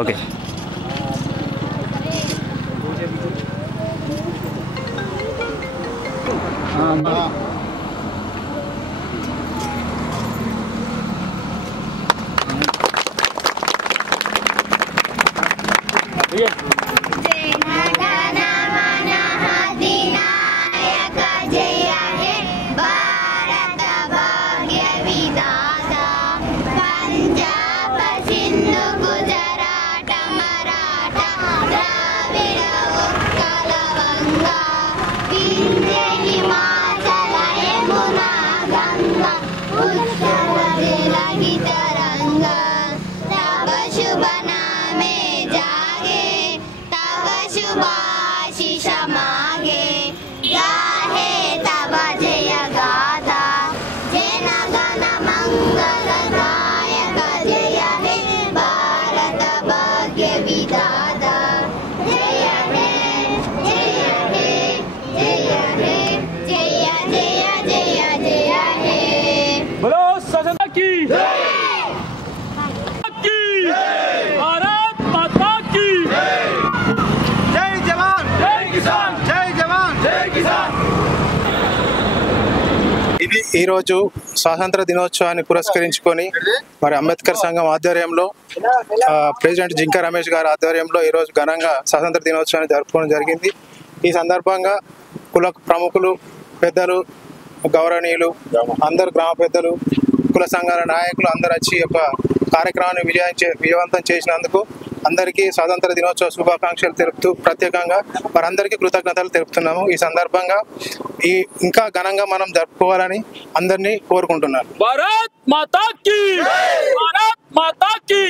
Okay. ఈరోజు స్వాతంత్ర దినోత్సవాన్ని పురస్కరించుకొని మరి అంబేద్కర్ సంఘం ఆధ్వర్యంలో ప్రెసిడెంట్ జింకా రమేష్ గారి ఆధ్వర్యంలో ఈరోజు ఘనంగా స్వాతంత్ర దినోత్సవాన్ని జరుపుకోవడం జరిగింది. ఈ సందర్భంగా కుల ప్రముఖులు, పెద్దలు, గౌరవనీయులు, అందరు గ్రామ పెద్దలు, కుల సంఘాల నాయకులు అందరూ వచ్చి ఒక కార్యక్రమాన్ని విజయవంతం చేసినందుకు అందరికీ స్వాతంత్ర దినోత్సవ శుభాకాంక్షలు తెలుపుతూ ప్రత్యేకంగా వారందరికీ కృతజ్ఞతలు తెలుపుతున్నాము. ఈ సందర్భంగా ఇంకా ఘనంగా మనం జరుపుకోవాలని అందరినీ కోరుకుంటున్నాను. భారత్ మాతా కీ! భారత్ మాతా కీ!